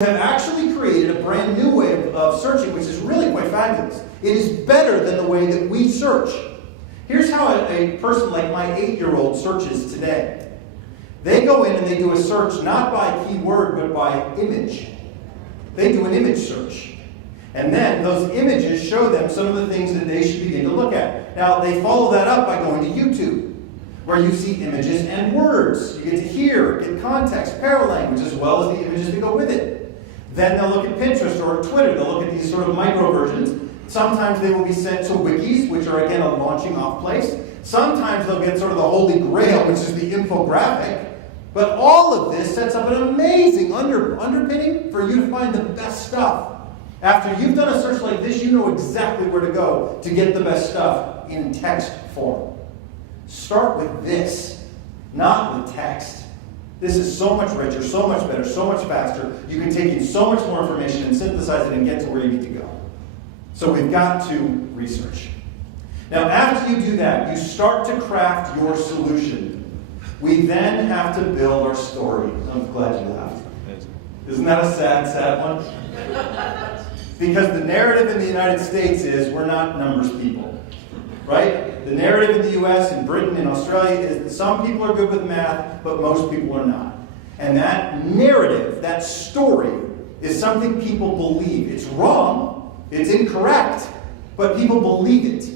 have actually created a brand new way of searching, which is really quite fabulous. It is better than the way that we search. Here's how a person like my 8-year-old searches today. They go in and they do a search not by keyword, but by image. They do an image search. And then those images show them some of the things that they should begin to look at. Now, they follow that up by going to YouTube, where you see images and words. You get to hear, get context, paralanguage, as well as the images that go with it. Then they'll look at Pinterest or Twitter. They'll look at these sort of micro versions. Sometimes they will be sent to wikis, which are, again, a launching off place. Sometimes they'll get sort of the holy grail, which is the infographic. But all of this sets up an amazing underpinning for you to find the best stuff. After you've done a search like this, you know exactly where to go to get the best stuff in text form. Start with this, not with text. This is so much richer, so much better, so much faster. You can take in so much more information and synthesize it and get to where you need to go. So we've got to research. Now, after you do that, you start to craft your solution. We then have to build our story. I'm glad you laughed. Isn't that a sad, sad one? Because the narrative in the United States is we're not numbers people. Right? The narrative in the US and Britain and Australia is that some people are good with math, but most people are not. And that narrative, that story, is something people believe. It's wrong, it's incorrect, but people believe it.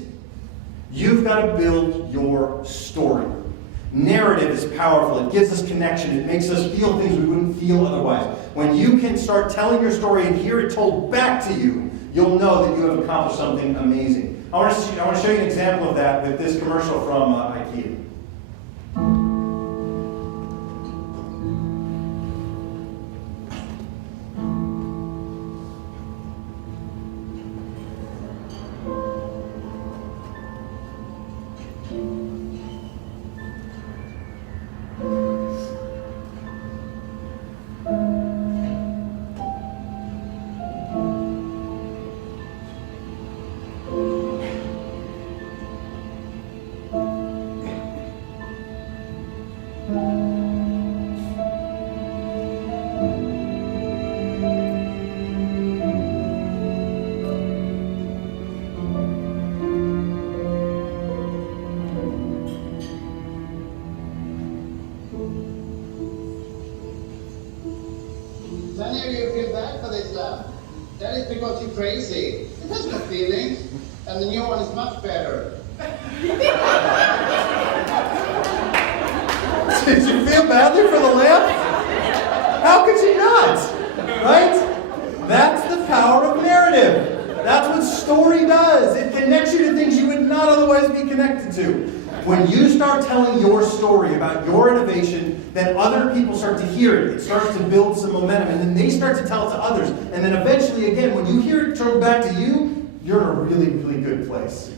You've got to build your story. Narrative is powerful. It gives us connection. It makes us feel things we wouldn't feel otherwise. When you can start telling your story and hear it told back to you, you'll know that you have accomplished something amazing. I want to show you an example of that with this commercial from IKEA. Any of you feel bad for this laugh? That is because you're crazy. It has no feelings. And the new one is much better. Did you feel badly for the laugh? How could you not? Right? That's the power of narrative. That's what story does. It connects you to things you would not otherwise be connected to. When you start telling your story about your innovation, then other people start to hear it. It starts to build some momentum, and then they start to tell it to others. And then eventually, again, when you hear it turn back to you, you're in a really, really good place.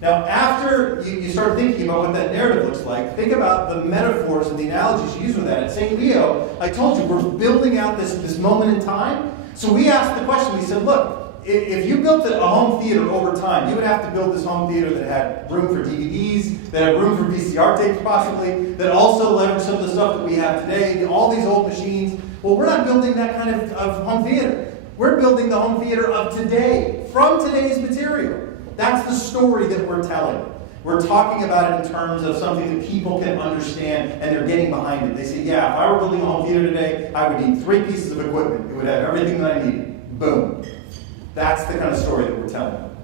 Now, after you start thinking about what that narrative looks like, think about the metaphors and the analogies you use with that. At St. Leo, I told you, we're building out this moment in time. So we asked the question, we said, look, if you built a home theater over time, you would have to build this home theater that had room for DVDs, that had room for VCR tapes possibly, that also leveraged some of the stuff that we have today, all these old machines. Well, we're not building that kind of home theater. We're building the home theater of today, from today's material. That's the story that we're telling. We're talking about it in terms of something that people can understand, and they're getting behind it. They say, yeah, if I were building a home theater today, I would need 3 pieces of equipment. It would have everything that I need. Boom. That's the kind of story that we're telling.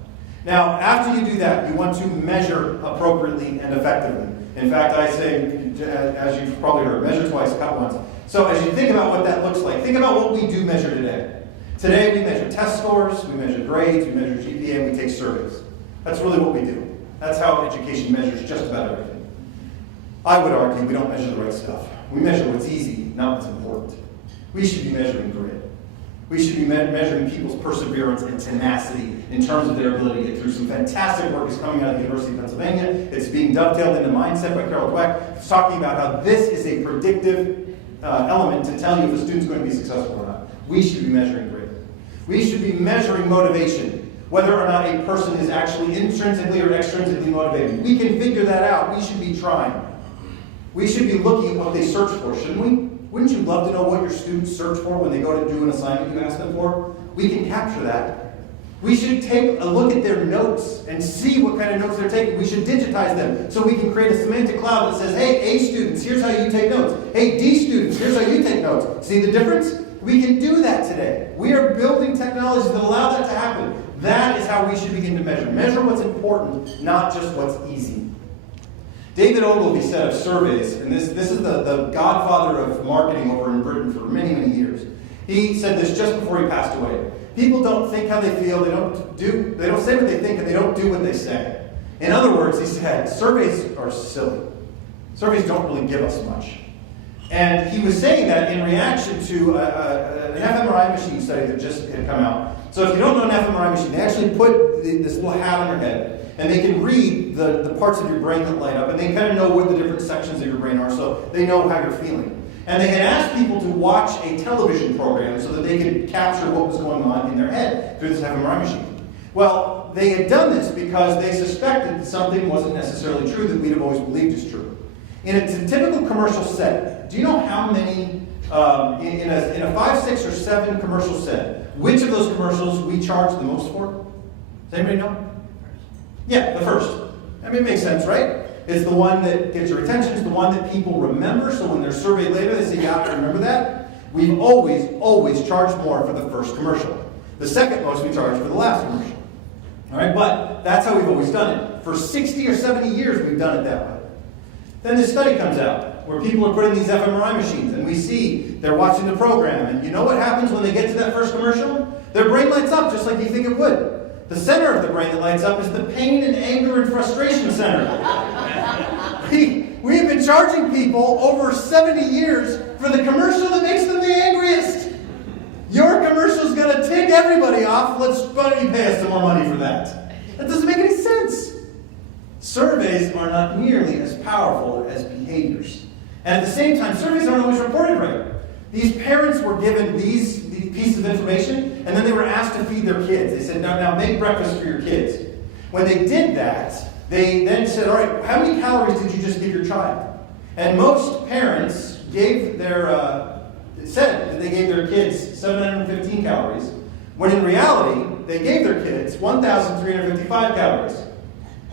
Now, after you do that, you want to measure appropriately and effectively. In fact, I say, as you've probably heard, measure twice, cut once. So as you think about what that looks like, think about what we do measure today. Today we measure test scores, we measure grades, we measure GPA, and we take surveys. That's really what we do. That's how education measures just about everything. I would argue we don't measure the right stuff. We measure what's easy, not what's important. We should be measuring grit. We should be measuring people's perseverance and tenacity in terms of their ability to get through. Some fantastic work is coming out of the University of Pennsylvania. It's being dovetailed into Mindset by Carol Dweck. It's talking about how this is a predictive element to tell you if a student's going to be successful or not. We should be measuring grit. We should be measuring motivation, whether or not a person is actually intrinsically or extrinsically motivated. We can figure that out. We should be trying. We should be looking at what they search for, shouldn't we? Wouldn't you love to know what your students search for when they go to do an assignment you ask them for? We can capture that. We should take a look at their notes and see what kind of notes they're taking. We should digitize them so we can create a semantic cloud that says, hey, A students, here's how you take notes. Hey, D students, here's how you take notes. See the difference? We can do that today. We are building technologies that allow that to happen. That is how we should begin to measure. Measure what's important, not just what's easy. David Ogilvy said of surveys, and this is the godfather of marketing over in Britain for many, many years. He said this just before he passed away. People don't think how they feel, they don't say what they think, and they don't do what they say. In other words, he said, surveys are silly. Surveys don't really give us much. And he was saying that in reaction to an fMRI machine study that just had come out. So if you don't know an fMRI machine, they actually put this little hat on your head, and they can read the parts of your brain that light up, and they kind of know what the different sections of your brain are, so they know how you're feeling. And they had asked people to watch a television program so that they could capture what was going on in their head through this fMRI machine. Well, they had done this because they suspected that something wasn't necessarily true that we'd have always believed is true. In a typical commercial set, do you know how many, in a 5, 6, or 7 commercial set, which of those commercials we charge the most for? Does anybody know? Yeah, the first. I mean, it makes sense, right? It's the one that gets your attention. It's the one that people remember. So when they're surveyed later, they say, yeah, I remember that. We've always charged more for the first commercial. The second most we charge for the last commercial. All right, but that's how we've always done it. For 60 or 70 years, we've done it that way. Then this study comes out where people are put in these fMRI machines, and we see they're watching the program. And you know what happens when they get to that first commercial? Their brain lights up just like you think it would. The center of the brain that lights up is the pain and anger and frustration center. We have been charging people over 70 years for the commercial that makes them the angriest. Your commercial's going to tick everybody off. Why don't you pay us some more money for that? That doesn't make any sense. Surveys are not nearly as powerful as behaviors. And at the same time, surveys aren't always reported right. These parents were given these pieces of information, and then they were asked to feed their kids. They said, now make breakfast for your kids. When they did that, they then said, all right, how many calories did you just give your child? And most parents said that they gave their kids 715 calories, when in reality, they gave their kids 1,355 calories.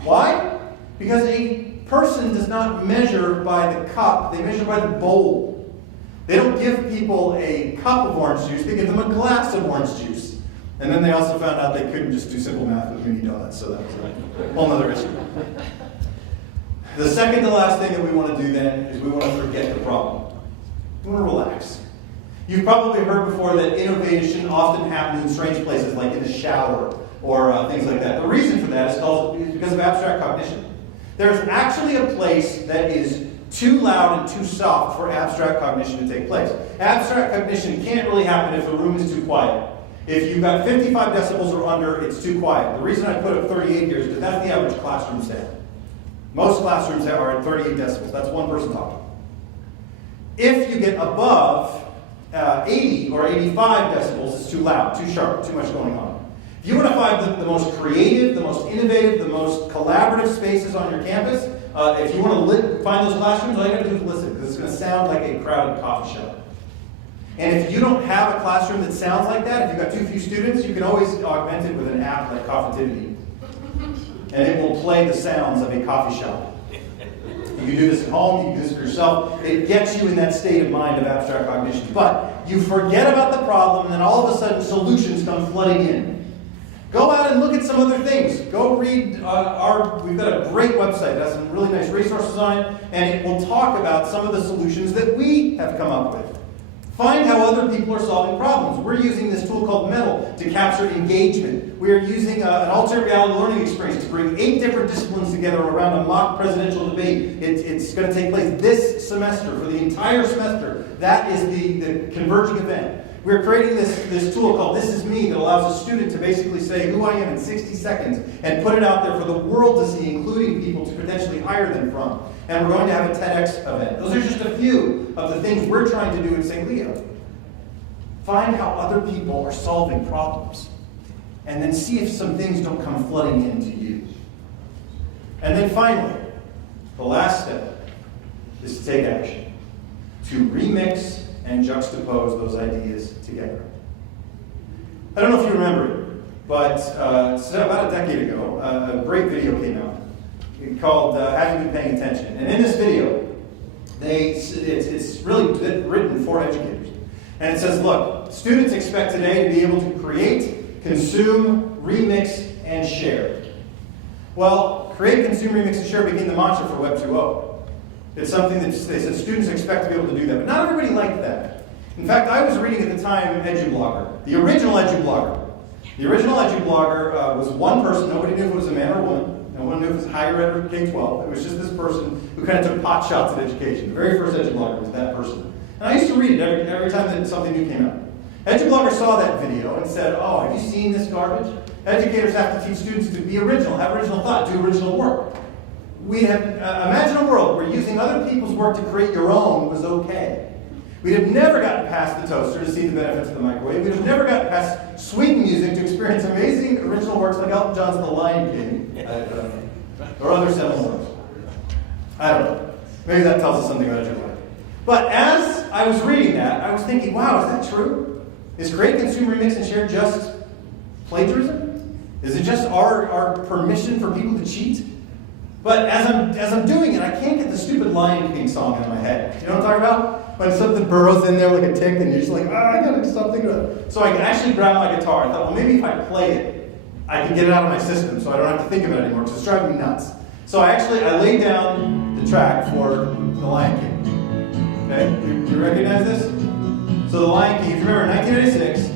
Why? Because a person does not measure by the cup, they measure by the bowl. They don't give people a cup of orange juice, they give them a glass of orange juice. And then they also found out they couldn't just do simple math with mini donuts, so that was a whole other issue. The second to last thing that we want to do then is we want to forget the problem. We want to relax. You've probably heard before that innovation often happens in strange places, like in the shower or things like that. The reason for that is because of abstract cognition. There's actually a place that is too loud and too soft for abstract cognition to take place. Abstract cognition can't really happen if the room is too quiet. If you've got 55 decibels or under, it's too quiet. The reason I put up 38 here is because that's the average classroom set. Most classrooms are at 38 decibels. That's one person talking. If you get above 80 or 85 decibels, it's too loud, too sharp, too much going on. If you want to find the most creative, the most innovative, the most collaborative spaces on your campus, if you want to find those classrooms, all you got to do is listen, because it's going to sound like a crowded coffee shop. And if you don't have a classroom that sounds like that, if you've got too few students, you can always augment it with an app like Coffitivity. And it will play the sounds of a coffee shop. You can do this at home, you can do this for yourself. It gets you in that state of mind of abstract cognition. But you forget about the problem, and then all of a sudden solutions come flooding in. Go out and look at some other things. Go read we've got a great website that has some really nice resources on it, and it will talk about some of the solutions that we have come up with. Find how other people are solving problems. We're using this tool called Metal to capture engagement. We are using an alternate reality learning experience to bring 8 different disciplines together around a mock presidential debate. It's going to take place this semester, for the entire semester. That is the converging event. We're creating this tool called This Is Me that allows a student to basically say who I am in 60 seconds and put it out there for the world to see, including people to potentially hire them from. And we're going to have a TEDx event. Those are just a few of the things we're trying to do in St. Leo. Find how other people are solving problems. And then see if some things don't come flooding into you. And then finally, the last step is to take action. To remix and juxtapose those ideas together. I don't know if you remember it, but about a decade ago, a great video came out called Have You Been Paying Attention? And in this video, it's really written for educators. And it says, look, students expect today to be able to create, consume, remix, and share. Well, create, consume, remix, and share became the mantra for Web 2.0. It's something that they said students expect to be able to do that. But not everybody liked that. In fact, I was reading at the time EduBlogger, the original EduBlogger. The original EduBlogger was one person. Nobody knew if it was a man or a woman. No one knew if it was higher ed or K-12. It was just this person who kind of took pot shots at education. The very first EduBlogger was that person. And I used to read it every time that something new came out. EduBlogger saw that video and said, oh, have you seen this garbage? Educators have to teach students to be original, have original thought, do original work. We have imagine a world where using other people's work to create your own was okay. We'd have never gotten past the toaster to see the benefits of the microwave. We'd have never gotten past sweet music to experience amazing original works like Elton John's The Lion King, or other seminal works. I don't know. Maybe that tells us something about your life. But as I was reading that, I was thinking, wow, is that true? Is create, consume, remix, and share just plagiarism? Is it just our permission for people to cheat? But as I'm doing it, I can't get the stupid Lion King song in my head. You know what I'm talking about? When something burrows in there like a tick and you're just like, I gotta stop thinking about it. So I actually grabbed my guitar. I thought, well, maybe if I play it, I can get it out of my system so I don't have to think about it anymore because it's driving me nuts. So I laid down the track for The Lion King. Okay? You recognize this? So The Lion King, if you remember, 1986,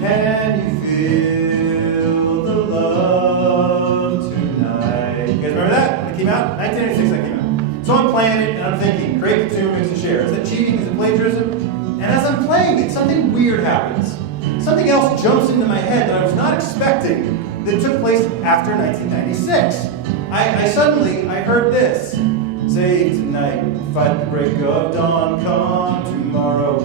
can you feel the love tonight? You guys remember that when it came out? 1986 that came out. So I'm playing it and I'm thinking, create, consume, mix, and share. Is that cheating? Is it plagiarism? And as I'm playing it, something weird happens. Something else jumps into my head that I was not expecting that took place after 1996. I heard this. Say tonight, fight the break of dawn, come tomorrow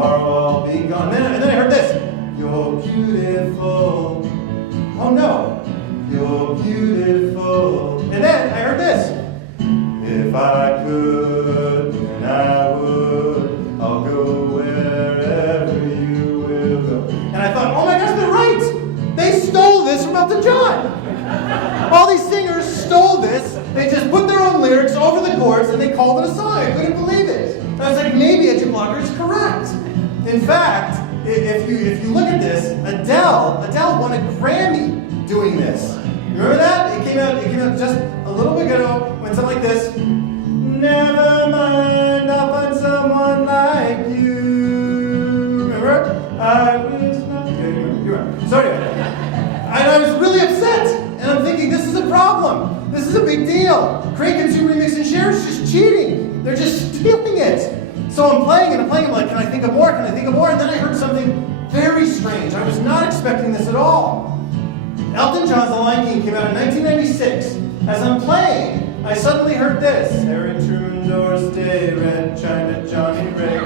I'll be gone. And then I heard this. You're beautiful. Oh no, you're beautiful. And then I heard this. If I could, then I would. I'll go wherever you will go. And I thought, oh my gosh, they're right. They stole this from Elton John. All these singers stole this. They just put their own lyrics over the chorus and they called it a song. I couldn't believe it. And I was like, maybe EduBlogger is correct. In fact, if you look at this, Adele won a Grammy doing this. You remember that? It came out just a little bit ago when something like this. Never mind, I'll find someone like you. Remember? I wish not. Yeah, you remember. So anyway, and I was really upset. And I'm thinking, this is a problem. This is a big deal. Create, consume, remix, and share is just cheating. They're just stealing it. So I'm playing it, I'm like, can I think of more? Can I think of more? And then I heard something very strange. I was not expecting this at all. Elton John's The Lion King came out in 1996. As I'm playing, I suddenly heard this. Harry Truman, Doris Day, Red China, Johnny Ray,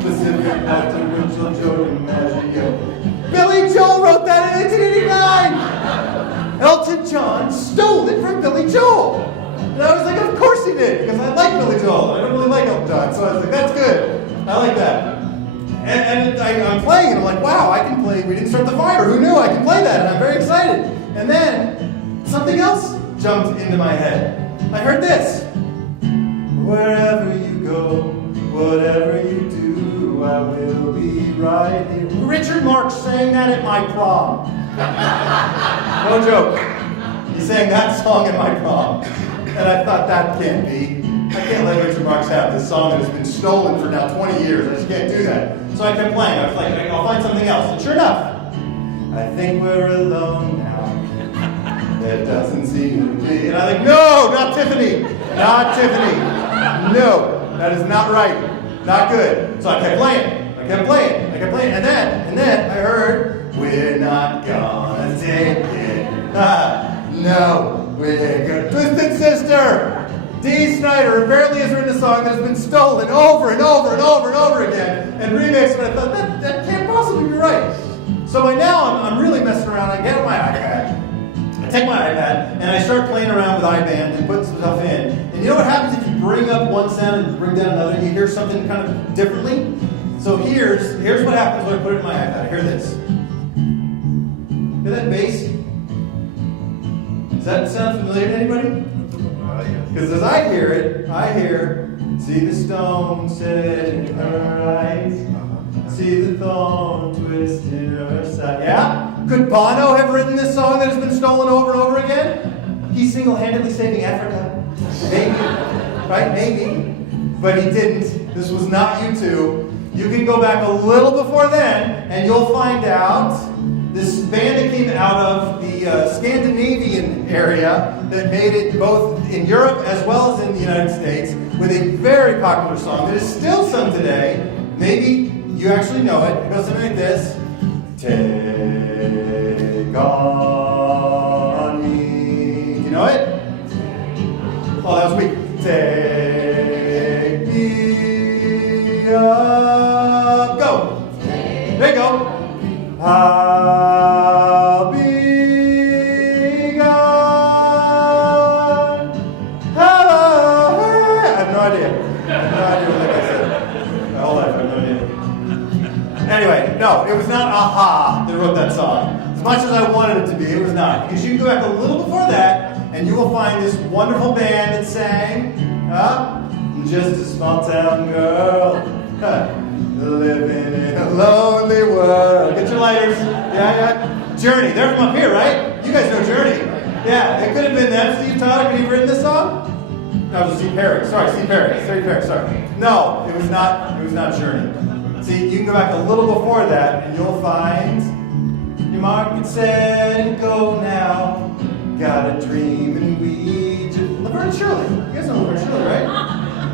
Pacific, Dr. Mitchell, Joe DiMaggio. Billy Joel wrote that in 1989! Elton John stole it from Billy Joel. And I was like, of course he did, because I like Billy Joel. I don't really like Elton John, so I was like, that's good. I like that. And I'm playing, and I'm like, wow, I can play We Didn't Start the Fire. Who knew I could play that? And I'm very excited. And then something else jumped into my head. I heard this. Wherever you go, whatever you do, I will be right here. Richard Marx sang that at my prom. No joke. He sang that song at my prom. And I thought, that can't be. I can't let Richard Marx have this song that has been stolen for now 20 years. I just can't do that. So I kept playing. I was like, I'll find something else. And sure enough, I think we're alone now. There doesn't seem to be. And I'm like, no, not Tiffany. Not Tiffany. No, that is not right. Not good. So I kept playing. And then I heard, we're not gonna take it. No, we're gonna. Twisted Sister! Dee Snider apparently has written a song that has been stolen over and over and over and over again and remixed, but I thought, that can't possibly be right. So by now, I'm really messing around. I get my iPad, I take my iPad, and I start playing around with iBand and put some stuff in. And you know what happens if you bring up one sound and bring down another, and you hear something kind of differently. So here's what happens when I put it in my iPad. Hear this. Hear that bass? Does that sound familiar to anybody? Because as I hear it, I hear, see the stone set in her eyes, see the thorn twist in her side. Yeah? Could Bono have written this song that has been stolen over and over again? He's single-handedly saving Africa. Maybe. Right? Maybe. But he didn't. This was not U2. You can go back a little before then, and you'll find out this band that came out of the Scandinavian area that made it both in Europe as well as in the United States with a very popular song that is still sung today. Maybe you actually know it. It goes something like this. Take on me. Do you know it? Oh, that was weak. Take me up. Go. There you go. I'll be gone. Hello. I have no idea. I have no idea what that guy said. My whole life, I have no idea. Anyway, no, it was not Aha that wrote that song. As much as I wanted it to be, it was not. Because you can go back a little before that, and you will find this wonderful band that sang, just a small town girl, living in a lonely world. Get your lighters. Yeah. Journey. They're from up here, right? You guys know Journey. Yeah, it could have been them. Steve Tyler, could he have written this song? No, it was Steve Perry. Sorry. No, it was not Journey. See, you can go back a little before that, and you'll find your market set and go now. Got a dream and we just... Laverne and Shirley. You guys know Laverne and Shirley, right?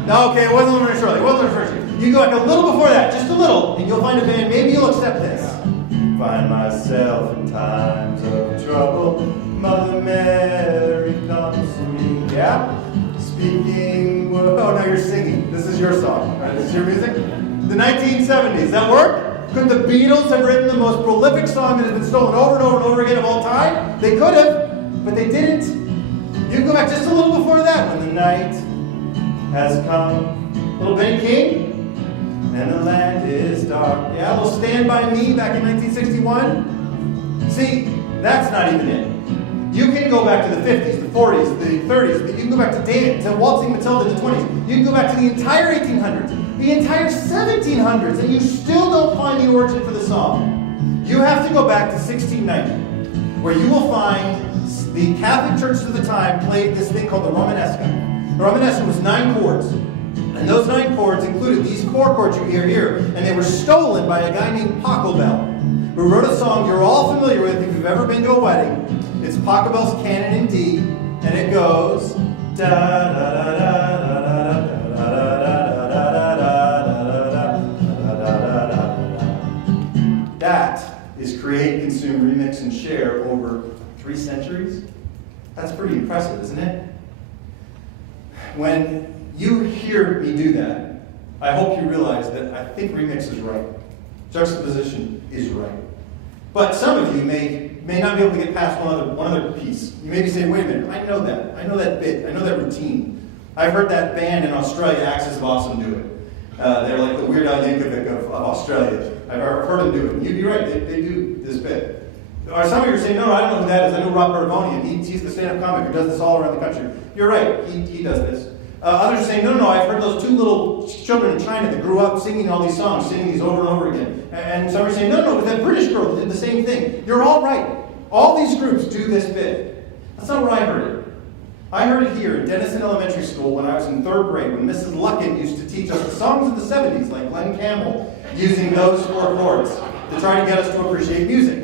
No, okay, it wasn't Laverne and Shirley. You can go back a little before that, just a little, and you'll find a band. Maybe you'll accept this. Find myself in times of trouble. Mother Mary comes to me. Yeah? Speaking... Oh, now you're singing. This is your song, right? This is your music? The 1970s. That work? Could the Beatles have written the most prolific song that has been stolen over and over and over again of all time? They could have. But they didn't. You can go back just a little before that. When the night has come. Little Benny King. And the land is dark. Yeah, little Stand By Me back in 1961. See, that's not even it. You can go back to the 50s, the 40s, the 30s. You can go back to Waltzing Matilda in the 20s. You can go back to the entire 1800s, the entire 1700s, and you still don't find the origin for the song. You have to go back to 1690, where you will find the Catholic churches of the time played this thing called the Romanesca. The Romanesca was 9 chords. And those 9 chords included these 4 chords you hear here. And they were stolen by a guy named Pachelbel, who wrote a song you're all familiar with if you've ever been to a wedding. It's Pachelbel's Canon in D. And it goes... da da da da da da da. That is create, consume, remix, and share over 3 centuries? That's pretty impressive, isn't it? When you hear me do that, I hope you realize that I think remix is right. Juxtaposition is right. But some of you may not be able to get past one other piece. You may be saying, wait a minute, I know that bit, I know that routine. I've heard that band in Australia, Axis of Awesome, do it. They're like the Weird Al Yankovic of Australia. I've heard them do it. You'd be right, they do this bit. Or some of you are saying, no, I don't know who that is. I know Rob Barboni, and he's the stand-up comic who does this all around the country. You're right, he does this. Others are saying, no, I've heard those 2 little children in China that grew up singing all these songs, singing these over and over again. And some are saying, no, but that British girl that did the same thing. You're all right. All these groups do this bit. That's not where I heard it. I heard it here in Denison Elementary School when I was in 3rd grade, when Mrs. Luckett used to teach us the songs of the 70s, like Glenn Campbell, using those 4 chords to try to get us to appreciate music.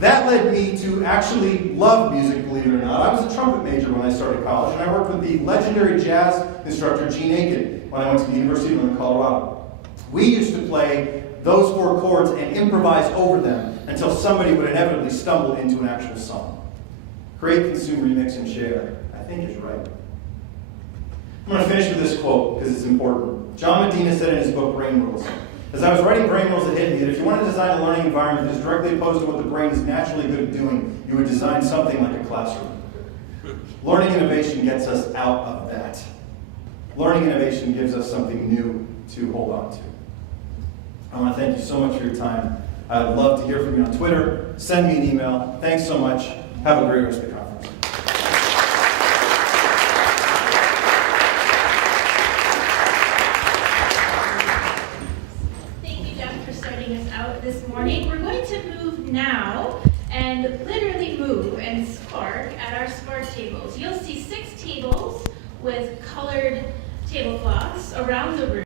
That led me to actually love music, believe it or not. I was a trumpet major when I started college, and I worked with the legendary jazz instructor Gene Aiken when I went to the University of Northern Colorado. We used to play those 4 chords and improvise over them until somebody would inevitably stumble into an actual song. Create, consume, remix, and share, I think is right. I'm going to finish with this quote because it's important. John Medina said in his book, Brain Rules, as I was writing Brain Rules, it hit me that if you want to design a learning environment that is directly opposed to what the brain is naturally good at doing, you would design something like a classroom. Learning innovation gets us out of that. learning innovation gives us something new to hold on to. I want to thank you so much for your time. I'd love to hear from you on Twitter. Send me an email. Thanks so much. Have a great rest of the conference. Thank you, Jeff, for starting us out this morning. We're going to move now and literally move and spark at our spark tables. You'll see 6 tables with colored tablecloths around the room.